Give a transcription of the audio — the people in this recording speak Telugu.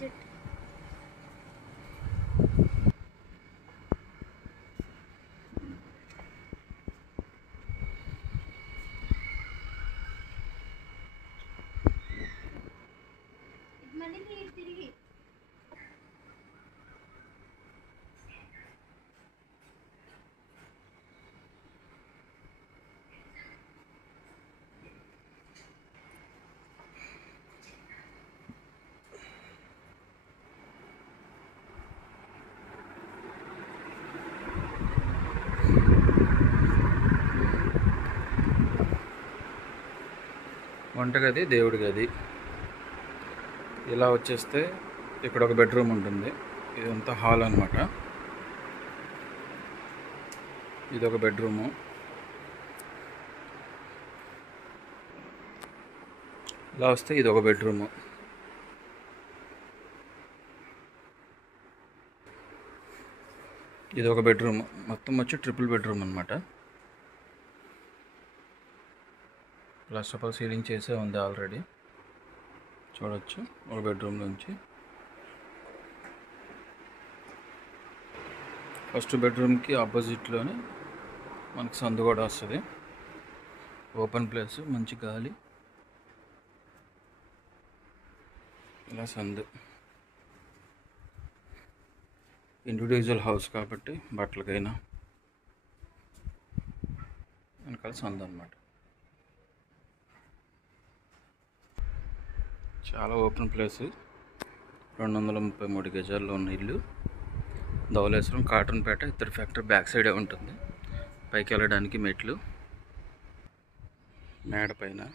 చెట్టు మళ్ళీ తిరిగి వంటగది, దేవుడి గది. ఇలా వచ్చేస్తే ఇక్కడ ఒక బెడ్రూమ్ ఉంటుంది. ఇదంతా హాల్ అన్నమాట. ఇది ఒక బెడ్రూము. ఇలా వస్తే ఇది ఒక బెడ్రూము. ఇది ఒక బెడ్రూమ్. మొత్తం వచ్చి ట్రిపుల్ బెడ్రూమ్ అన్నమాట. ఫస్ట్ ఆఫ్ ఆల్ సీలింగ్ చేసే ఉంది ఆల్రెడీ, చూడొచ్చు. ఒక బెడ్రూమ్ నుంచి ఫస్ట్ బెడ్రూమ్కి ఆపోజిట్లోనే మనకి సందు కూడా వస్తుంది. ఓపెన్ ప్లేస్, మంచి గాలి. ఇలా సందు. ఇండివిజువల్ హౌస్ కాబట్టి బట్టలకైనా వెనకాల సందు అన్నమాట. చాలా ఓపెన్ ప్లేస్. 233 గజాల్లో ఉన్న ఇల్లు. ధవళేశ్వరం, కాటన్పేట ఇద్దరు ఫ్యాక్టరీ బ్యాక్ సైడే ఉంటుంది. పైకి వెళ్ళడానికి మెట్లు, మేడ పైన